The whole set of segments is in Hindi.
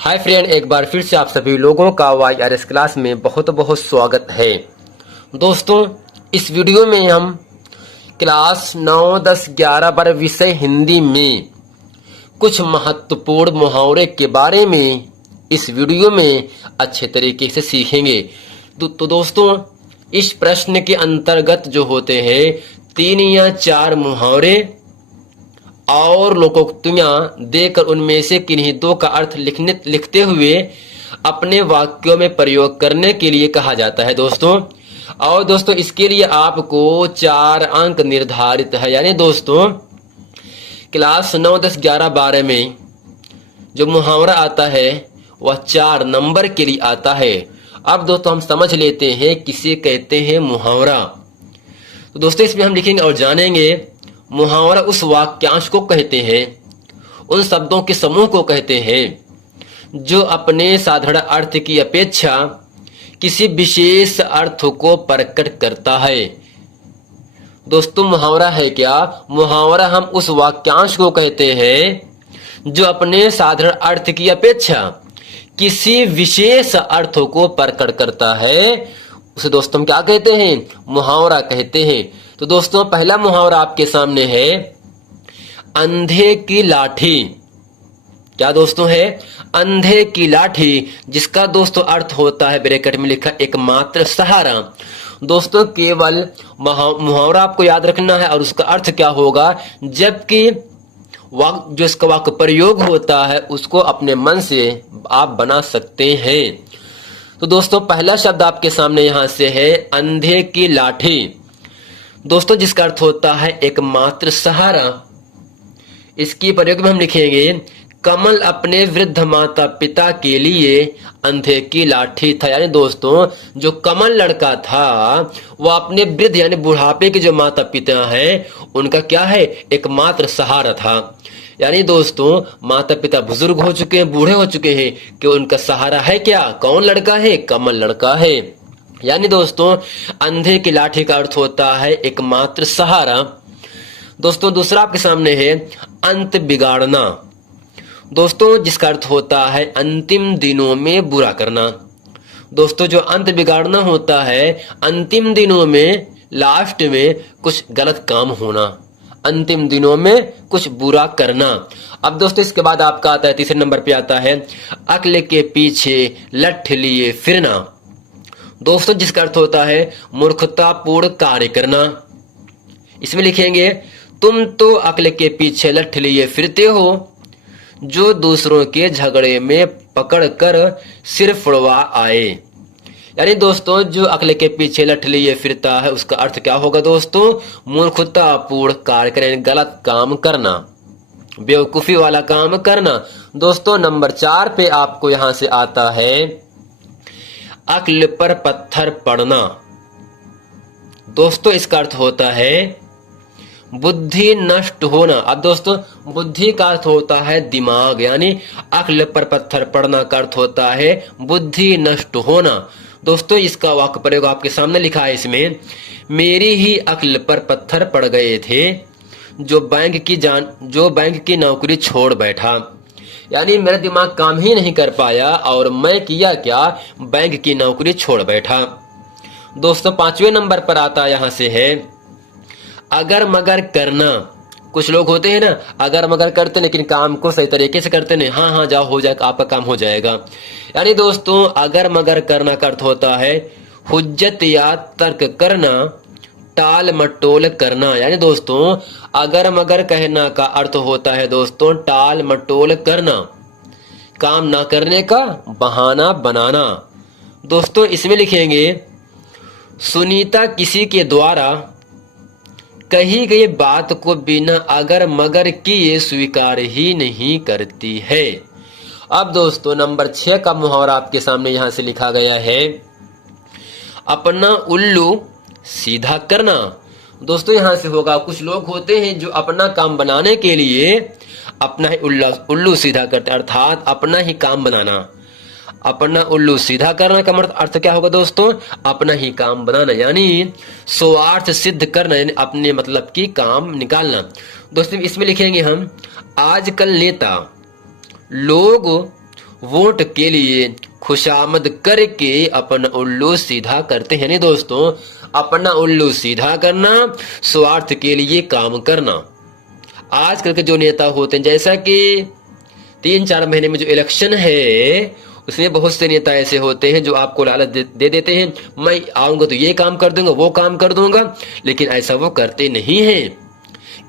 हाय फ्रेंड, एक बार फिर से आप सभी लोगों का YRS क्लास में बहुत बहुत स्वागत है। दोस्तों, इस वीडियो में हम क्लास 9, 10, 11, 12 विषय हिंदी में कुछ महत्वपूर्ण मुहावरे के बारे में इस वीडियो में अच्छे तरीके से सीखेंगे। तो दोस्तों, इस प्रश्न के अंतर्गत जो होते हैं 3 या 4 मुहावरे और लोकोक्तियां देकर उनमें से किन्हीं दो का अर्थ लिखते हुए अपने वाक्यों में प्रयोग करने के लिए कहा जाता है दोस्तों। और दोस्तों, इसके लिए आपको 4 अंक निर्धारित है। यानी दोस्तों, क्लास 9, 10, 11, 12 में जो मुहावरा आता है वह 4 नंबर के लिए आता है। अब दोस्तों, हम समझ लेते हैं किसे कहते हैं मुहावरा। तो दोस्तों, इसमें हम लिखेंगे और जानेंगे मुहावरा उस वाक्यांश को कहते हैं, उन शब्दों के समूह को कहते हैं जो अपने साधारण अर्थ की अपेक्षा किसी विशेष अर्थ को प्रकट करता है। दोस्तों, मुहावरा है क्या? मुहावरा हम उस वाक्यांश को कहते हैं जो अपने साधारण अर्थ की अपेक्षा किसी विशेष अर्थ को प्रकट करता है। उसे दोस्तों हम क्या कहते हैं? मुहावरा कहते हैं। तो दोस्तों, पहला मुहावरा आपके सामने है अंधे की लाठी। क्या दोस्तों है? अंधे की लाठी, जिसका दोस्तों अर्थ होता है ब्रैकेट में लिखा एकमात्र सहारा। दोस्तों, केवल मुहावरा आपको याद रखना है और उसका अर्थ क्या होगा, जबकि जो इसका वाक्य प्रयोग होता है उसको अपने मन से आप बना सकते हैं। तो दोस्तों, पहला शब्द आपके सामने यहां से है अंधे की लाठी। दोस्तों, जिसका अर्थ होता है एकमात्र सहारा। इसकी प्रयोग में हम लिखेंगे कमल अपने वृद्ध माता पिता के लिए अंधे की लाठी था। यानी दोस्तों, जो कमल लड़का था वह अपने वृद्ध यानी बुढ़ापे के जो माता पिता हैं उनका क्या है? एकमात्र सहारा था। यानी दोस्तों, माता पिता बुजुर्ग हो चुके हैं, बूढ़े हो चुके हैं, कि उनका सहारा है क्या? कौन लड़का है? कमल लड़का है। यानी दोस्तों, अंधे की लाठी का अर्थ होता है एकमात्र सहारा। दोस्तों, दूसरा आपके सामने है अंत बिगाड़ना। दोस्तों, जिसका अर्थ होता है अंतिम दिनों में बुरा करना। दोस्तों, जो अंत बिगाड़ना होता है अंतिम दिनों में, लास्ट में कुछ गलत काम होना, अंतिम दिनों में कुछ बुरा करना। अब दोस्तों, इसके बाद आपका आता है तीसरे नंबर पे आता है अक्ल के पीछे लठ लिए फिरना। दोस्तों, जिसका अर्थ होता है मूर्खतापूर्ण कार्य करना। इसमें लिखेंगे तुम तो अक्ल के पीछे लठ लिए फिरते हो, जो दूसरों के झगड़े में पकड़कर सिर फुड़वा आए। यानी दोस्तों, जो अक्ल के पीछे लठ लिए फिरता है उसका अर्थ क्या होगा दोस्तों? मूर्खतापूर्ण कार्य करें, गलत काम करना, बेवकूफी वाला काम करना। दोस्तों, नंबर 4 पे आपको यहां से आता है अक्ल पर पत्थर पड़ना। दोस्तों, इसका अर्थ होता है बुद्धि नष्ट होना। अब दोस्तों, बुद्धि का अर्थ होता है दिमाग, यानी अक्ल पर पत्थर पड़ना का अर्थ होता है बुद्धि नष्ट होना। दोस्तों, इसका वाक्य प्रयोग आपके सामने लिखा है। इसमें मेरी ही अक्ल पर पत्थर पड़ गए थे, जो बैंक की नौकरी छोड़ बैठा। यानी मेरा दिमाग काम ही नहीं कर पाया और मैं किया क्या? बैंक की नौकरी छोड़ बैठा। दोस्तों, 5वें नंबर पर आता यहां से है अगर मगर करना। कुछ लोग होते हैं ना, अगर मगर करते लेकिन काम को सही तरीके से करते नहीं। हाँ जाओ, हो जाएगा, आपका काम हो जाएगा। यानी दोस्तों, अगर मगर करना का अर्थ होता है हुज्जत या तर्क करना, टाल मटोल करना। यानी दोस्तों, अगर मगर कहना का अर्थ होता है दोस्तों टाल मटोल करना, काम ना करने का बहाना बनाना। दोस्तों, इसमें लिखेंगे सुनीता किसी के द्वारा कही गई बात को बिना अगर मगर किए स्वीकार ही नहीं करती है। अब दोस्तों, नंबर 6 का मुहावरा आपके सामने यहां से लिखा गया है अपना उल्लू सीधा करना। दोस्तों, यहां से होगा कुछ लोग होते हैं जो अपना काम बनाने के लिए अपना ही उल्लू सीधा करते हैं, अर्थात अपना ही काम बनाना। अपना उल्लू सीधा करना का मतलब अर्थ क्या होगा दोस्तों? अपना ही काम बनाना, यानी स्वार्थ सिद्ध करना, यानी अपने मतलब की काम निकालना। दोस्तों, इसमें लिखेंगे हम आजकल नेता लोग वोट के लिए खुशामद करके अपना उल्लू सीधा करते हैं। नहीं दोस्तों, अपना उल्लू सीधा करना, स्वार्थ के लिए काम करना। आजकल के जो नेता होते हैं, जैसा कि 3-4 महीने में जो इलेक्शन है उसमें बहुत से नेता ऐसे होते हैं जो आपको लालच दे देते हैं, मैं आऊंगा तो ये काम कर दूंगा, वो काम कर दूंगा, लेकिन ऐसा वो करते नहीं हैं।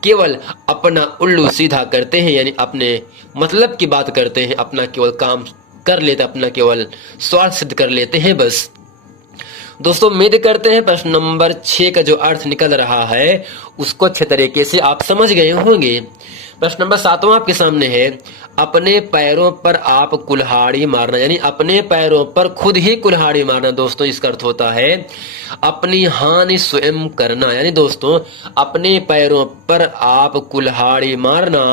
केवल अपना उल्लू सीधा करते हैं, यानी अपने मतलब की बात करते हैं, अपना केवल काम कर लेते, अपना केवल स्वार्थ सिद्ध कर लेते हैं बस। दोस्तों उम्मीद करते हैं प्रश्न नंबर 6 का जो अर्थ निकल रहा है उसको अच्छे तरीके से आप समझ गए होंगे। प्रश्न नंबर 7वां आपके सामने है, अपने पैरों पर आप कुल्हाड़ी मारना, यानी अपने पैरों पर खुद ही कुल्हाड़ी मारना। दोस्तों इसका अर्थ होता है अपनी हानि स्वयं करना, यानी दोस्तों अपने पैरों पर आप कुल्हाड़ी मारना,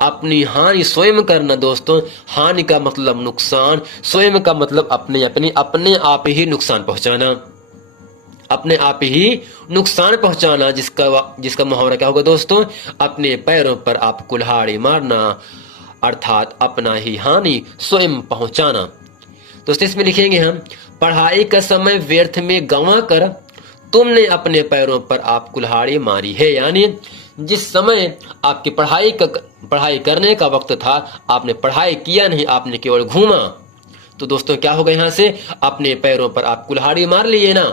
अपनी हानि स्वयं करना। दोस्तों हानि का मतलब नुकसान, स्वयं का मतलब अपने आप ही नुकसान पहुंचाना, अपने आप ही नुकसान पहुंचाना, जिसका मुहावरा क्या होगा दोस्तों, अपने पैरों पर आप कुल्हाड़ी मारना, अर्थात अपना ही हानि स्वयं पहुंचाना। दोस्तों इसमें लिखेंगे हम, पढ़ाई का समय व्यर्थ में गंवा कर तुमने अपने पैरों पर आप कुल्हाड़ी मारी है, यानी जिस समय आपकी पढ़ाई करने का वक्त था आपने पढ़ाई किया नहीं, आपने केवल घूमा, तो दोस्तों क्या होगा, यहां से अपने पैरों पर आप कुल्हाड़ी मार लिए ना।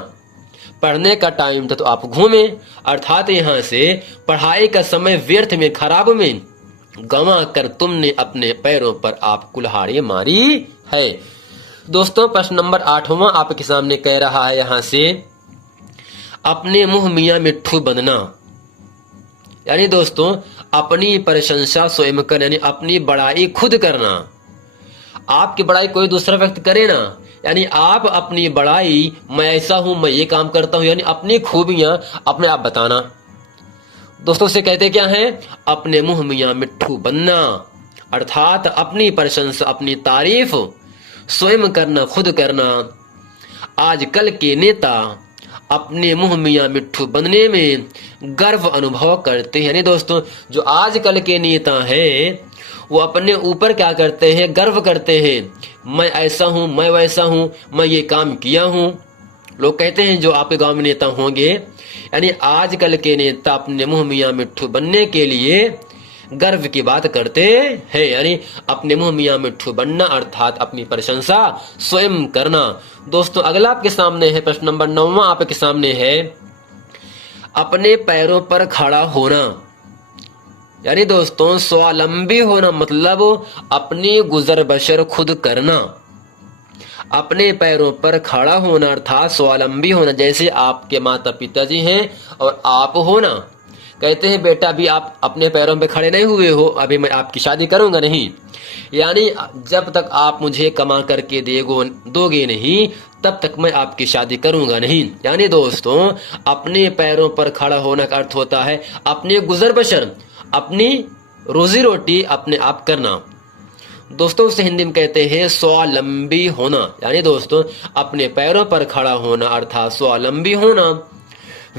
पढ़ने का टाइम था तो आप घूमे, अर्थात यहां से पढ़ाई का समय व्यर्थ में, खराब में गंवा कर तुमने अपने पैरों पर आप कुल्हाड़ी मारी है। दोस्तों प्रश्न नंबर 8वां आपके सामने कह रहा है, यहां से अपने मुंह मियां मिट्ठू बंधना, यानी दोस्तों अपनी प्रशंसा स्वयं करना, यानी अपनी बड़ाई खुद करना। आपकी बड़ाई कोई दूसरा व्यक्ति करे ना, यानी आप अपनी बड़ाई, मैं ऐसा हूं, मैं ये काम करता हूं, यानी अपनी खूबियां अपने आप बताना। दोस्तों से कहते क्या है, अपने मुंह मियां मिट्ठू बनना, अर्थात अपनी प्रशंसा, अपनी तारीफ स्वयं करना, खुद करना। आजकल के नेता अपने मुंह मियां मिट्ठू बनने में गर्व अनुभव करते हैं, यानी दोस्तों जो आजकल के नेता हैं वो अपने ऊपर क्या करते हैं, गर्व करते हैं, मैं ऐसा हूं, मैं वैसा हूं, मैं ये काम किया हूं। लोग कहते हैं जो आपके गांव में नेता होंगे, यानी आजकल के नेता अपने मुंह मियां मिट्ठू बनने के लिए गर्व की बात करते हैं, यानी अपने मुंह मियां मिट्ठू बनना, अर्थात अपनी प्रशंसा स्वयं करना। दोस्तों अगला आपके सामने है प्रश्न नंबर 9वां आपके सामने है, अपने पैरों पर खड़ा होना, यानी दोस्तों स्वावलंबी होना, मतलब अपनी गुजर बसर खुद करना। अपने पैरों पर खड़ा होना अर्थात स्वावलंबी होना, जैसे आपके माता पिताजी हैं और आप हो ना, कहते हैं बेटा अभी आप अपने पैरों पे खड़े नहीं हुए हो, अभी मैं आपकी शादी करूंगा नहीं, यानी जब तक आप मुझे कमा करके दोगे नहीं तब तक मैं आपकी शादी करूंगा नहीं। यानी दोस्तों अपने पैरों पर खड़ा होने का अर्थ होता है अपने गुजर बसर, अपनी रोजी रोटी अपने आप करना। दोस्तों उसे हिंदी में कहते हैं स्वावलंबी होना, यानी दोस्तों अपने पैरों पर खड़ा होना अर्थात स्वावलंबी होना।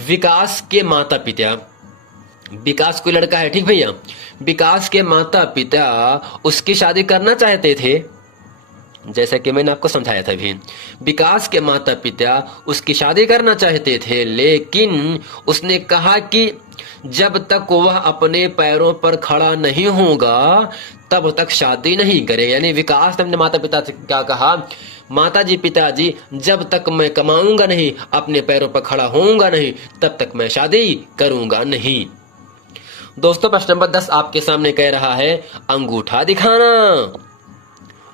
विकास के माता पिता, विकास कोई लड़का है, ठीक भैया, विकास के माता पिता उसकी शादी करना चाहते थे, जैसा कि मैंने आपको समझाया था अभी। विकास के माता पिता उसकी शादी करना चाहते थे, लेकिन उसने कहा कि जब तक वह अपने पैरों पर खड़ा नहीं होगा तब तक शादी नहीं करे। यानी विकास ने अपने माता पिता से क्या कहा, माताजी पिताजी जब तक मैं कमाऊंगा नहीं, अपने पैरों पर खड़ा होऊंगा नहीं, तब तक मैं शादी करूंगा नहीं। दोस्तों प्रश्न नंबर 10 आपके सामने कह रहा है अंगूठा दिखाना।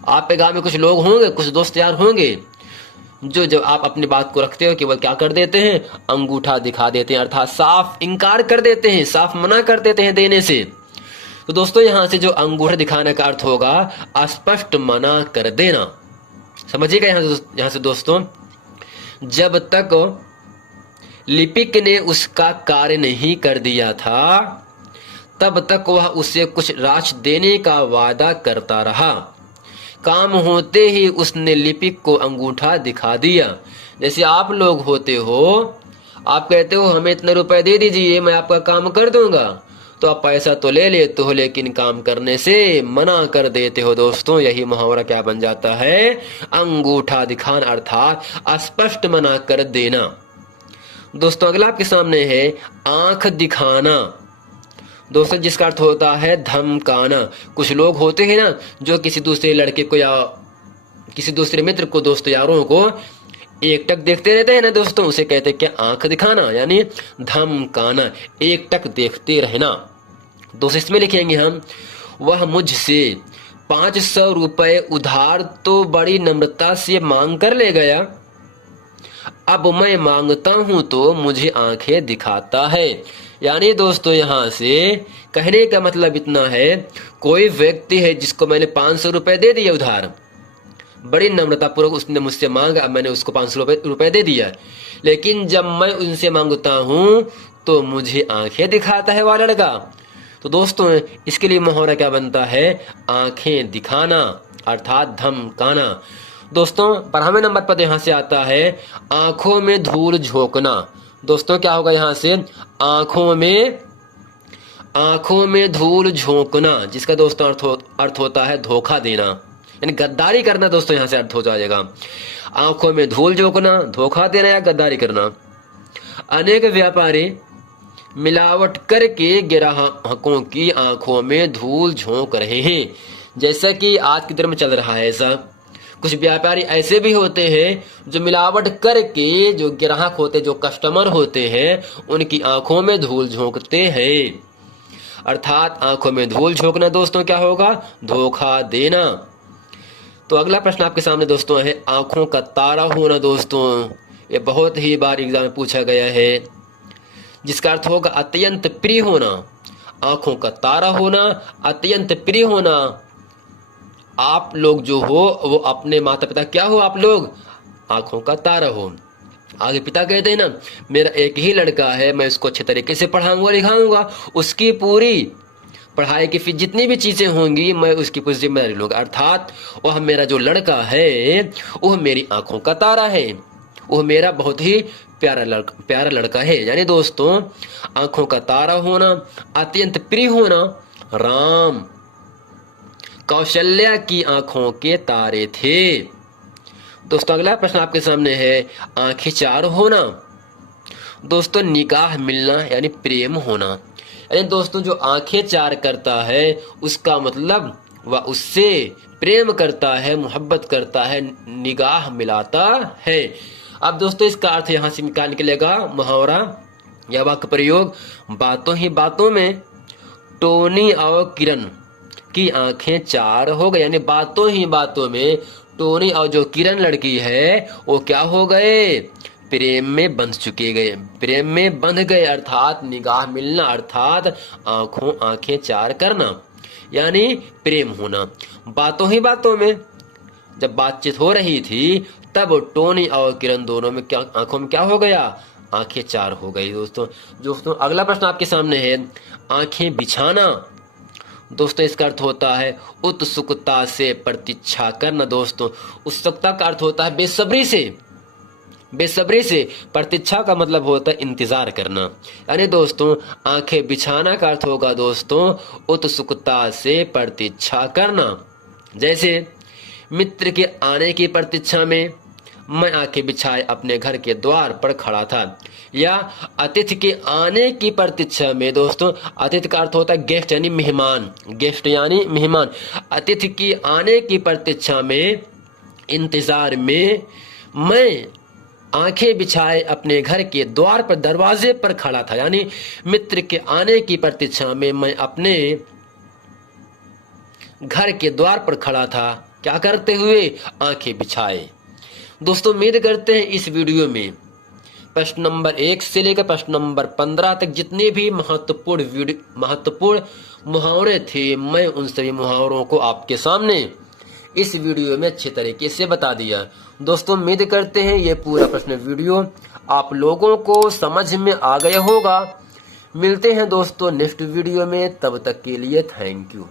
आपके गांव में कुछ लोग होंगे, कुछ दोस्त यार होंगे जो आप अपनी बात को रखते हो केवल क्या कर देते हैं, अंगूठा दिखा देते हैं, अर्थात साफ इनकार कर देते हैं, साफ मना कर देते हैं देने से। तो दोस्तों यहां से जो अंगूठा दिखाने का अर्थ होगा स्पष्ट मना कर देना, समझिएगा। यहां से दोस्तों जब तक लिपिक ने उसका कार्य नहीं कर दिया था तब तक वह उसे कुछ राशि देने का वादा करता रहा, काम होते ही उसने लिपिक को अंगूठा दिखा दिया। जैसे आप लोग होते हो, आप कहते हो हमें इतने रुपए दे दीजिए मैं आपका काम कर दूंगा, तो आप पैसा तो ले लेते हो लेकिन काम करने से मना कर देते हो। दोस्तों यही मुहावरा क्या बन जाता है, अंगूठा दिखाना, अर्थात स्पष्ट मना कर देना। दोस्तों अगला आपके सामने है आंख दिखाना। दोस्तों जिसका अर्थ होता है धमकाना। कुछ लोग होते हैं ना जो किसी दूसरे लड़के को या किसी दूसरे मित्र को, दोस्तों यारों को एकटक देखते रहते हैं ना दोस्तों, उसे कहते हैं क्या, आंख दिखाना, यानी धमकाना, एकटक देखते रहना। दोस्तों इसमें लिखेंगे हम, वह मुझसे 500 रुपए उधार तो बड़ी नम्रता से मांग कर ले गया, अब मैं मांगता हूं तो मुझे आंखें दिखाता है। यानी दोस्तों यहाँ से कहने का मतलब इतना है, कोई व्यक्ति है जिसको मैंने 500 रुपए दे दिए उधार, बड़ी नम्रता पूर्वक उसने मुझसे मांगा, अब मैंने उसको 500 रुपए दे दिया, लेकिन जब मैं उनसे मांगता हूं तो मुझे आंखें दिखाता है वह लड़का। तो दोस्तों इसके लिए मुहावरा क्या बनता है, आंखें दिखाना अर्थात धमकाना। दोस्तों 12वें नंबर पर यहां से आता है आंखों में धूल झोंकना। दोस्तों क्या होगा यहाँ से, आंखों में धूल झोंकना, जिसका दोस्तों अर्थ होता है धोखा देना, यानी गद्दारी करना। दोस्तों यहाँ से अर्थ हो जाएगा आंखों में धूल झोंकना, धोखा देना या गद्दारी करना। अनेक व्यापारी मिलावट करके ग्राहकों की आंखों में धूल झोंक रहे हैं। जैसा कि आज के दिन में चल रहा है ऐसा, कुछ व्यापारी ऐसे भी होते हैं जो मिलावट करके जो ग्राहक होते, जो कस्टमर होते हैं, उनकी आंखों में धूल झोंकते हैं, अर्थात आंखों में धूल झोंकना दोस्तों क्या होगा, धोखा देना। तो अगला प्रश्न आपके सामने दोस्तों है आंखों का तारा होना। दोस्तों ये बहुत ही बार एग्जाम में पूछा गया है, जिसका अर्थ होगा अत्यंत प्रिय होना। आंखों का तारा होना, अत्यंत प्रिय होना। आप लोग जो हो वो अपने माता पिता क्या हो, आप लोग आंखों का तारा हो। आगे पिता कहते हैं ना, मेरा एक ही लड़का है, मैं उसको अच्छे तरीके से पढ़ाऊंगा लिखाऊंगा, उसकी पूरी पढ़ाई की फीस जितनी भी चीजें होंगी मैं उसकी पूरी जिम्मेदारी लूंगा, अर्थात वह मेरा जो लड़का है वह मेरी आंखों का तारा है, वह मेरा बहुत ही प्यारा लड़का है। यानी दोस्तों आंखों का तारा होना, अत्यंत प्रिय होना। राम कौशल्या की आंखों के तारे थे। दोस्तों अगला प्रश्न आपके सामने है आंखें चार होना। दोस्तों निगाह मिलना यानी प्रेम होना, यानी दोस्तों जो आंखें चार करता है उसका मतलब वह उससे प्रेम करता है, मोहब्बत करता है, निगाह मिलाता है। अब दोस्तों इसका अर्थ यहाँ से निकाल निकलेगा मुहावरा या वाक्य प्रयोग, बातों ही बातों में टोनी और किरण की आंखें चार हो गई, यानी बातों ही बातों में टोनी और जो किरण लड़की है वो क्या हो गए, प्रेम में बंध चुके गए, प्रेम में बंध गए, अर्थात निगाह मिलना, अर्थात आंखें चार करना, यानी प्रेम होना। बातों ही बातों में जब बातचीत हो रही थी तब टोनी और किरण दोनों में क्या, आंखों में क्या हो गया, आंखें चार हो गई। दोस्तों अगला प्रश्न आपके सामने है आंखें बिछाना। दोस्तों इसका अर्थ होता है उत्सुकता से प्रतीक्षा करना। दोस्तों उत्सुकता का अर्थ होता है बेसब्री से, बेसब्री से। प्रतीक्षा का मतलब होता है इंतजार करना, यानी दोस्तों आंखें बिछाना का अर्थ होगा दोस्तों उत्सुकता से प्रतीक्षा करना। जैसे मित्र के आने की प्रतीक्षा में मैं आंखें बिछाए अपने घर के द्वार पर खड़ा था, या अतिथि के आने की प्रतीक्षा में। दोस्तों अतिथि का अर्थ होता है गेस्ट यानी मेहमान, गेस्ट यानी मेहमान। अतिथि की आने की प्रतीक्षा में, इंतजार में मैं आंखें बिछाए अपने घर के द्वार पर, दरवाजे पर खड़ा था, यानी मित्र के आने की प्रतीक्षा में मैं अपने घर के द्वार पर खड़ा था, क्या करते हुए, आंखें बिछाए। दोस्तों उम्मीद करते हैं इस वीडियो में प्रश्न नंबर 1 से लेकर प्रश्न नंबर 15 तक जितने भी महत्वपूर्ण मुहावरे थे, मैं उन सभी मुहावरों को आपके सामने इस वीडियो में अच्छे तरीके से बता दिया। दोस्तों उम्मीद करते हैं ये पूरा प्रश्न वीडियो आप लोगों को समझ में आ गया होगा। मिलते हैं दोस्तों नेक्स्ट वीडियो में, तब तक के लिए थैंक यू।